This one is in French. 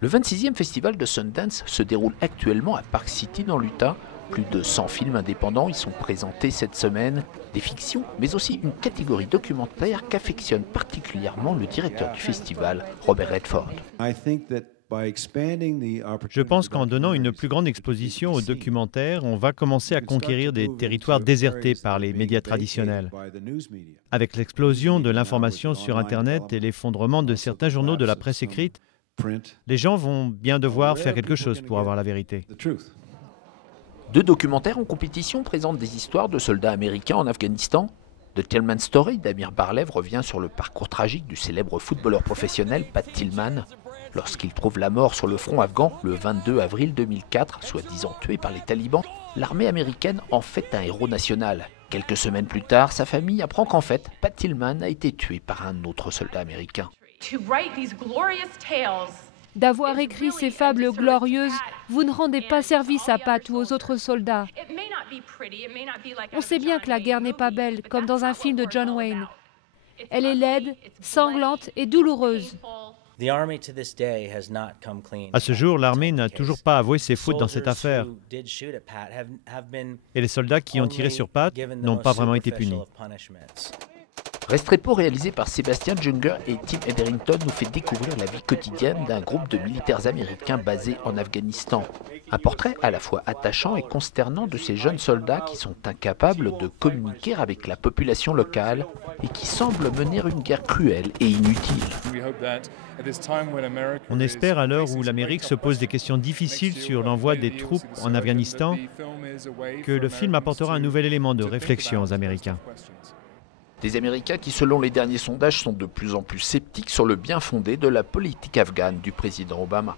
Le 26e festival de Sundance se déroule actuellement à Park City dans l'Utah. Plus de 100 films indépendants y sont présentés cette semaine, des fictions, mais aussi une catégorie documentaire qu'affectionne particulièrement le directeur du festival, Robert Redford. Je pense qu'en donnant une plus grande exposition aux documentaires, on va commencer à conquérir des territoires désertés par les médias traditionnels. Avec l'explosion de l'information sur Internet et l'effondrement de certains journaux de la presse écrite, les gens vont bien devoir faire quelque chose pour avoir la vérité. Deux documentaires en compétition présentent des histoires de soldats américains en Afghanistan. The Tillman Story d'Amir Barlev revient sur le parcours tragique du célèbre footballeur professionnel Pat Tillman. Lorsqu'il trouve la mort sur le front afghan le 22 avril 2004, soi-disant tué par les talibans, l'armée américaine en fait un héros national. Quelques semaines plus tard, sa famille apprend qu'en fait, Pat Tillman a été tué par un autre soldat américain. D'avoir écrit ces fables glorieuses, vous ne rendez pas service à Pat ou aux autres soldats. On sait bien que la guerre n'est pas belle, comme dans un film de John Wayne. Elle est laide, sanglante et douloureuse. À ce jour, l'armée n'a toujours pas avoué ses fautes dans cette affaire. Et les soldats qui ont tiré sur Pat n'ont pas vraiment été punis. Restrepo, réalisé par Sébastien Junger et Tim Hetherington, nous fait découvrir la vie quotidienne d'un groupe de militaires américains basés en Afghanistan. Un portrait à la fois attachant et consternant de ces jeunes soldats qui sont incapables de communiquer avec la population locale et qui semblent mener une guerre cruelle et inutile. On espère à l'heure où l'Amérique se pose des questions difficiles sur l'envoi des troupes en Afghanistan que le film apportera un nouvel élément de réflexion aux Américains. Des Américains qui, selon les derniers sondages, sont de plus en plus sceptiques sur le bien fondé de la politique afghane du président Obama.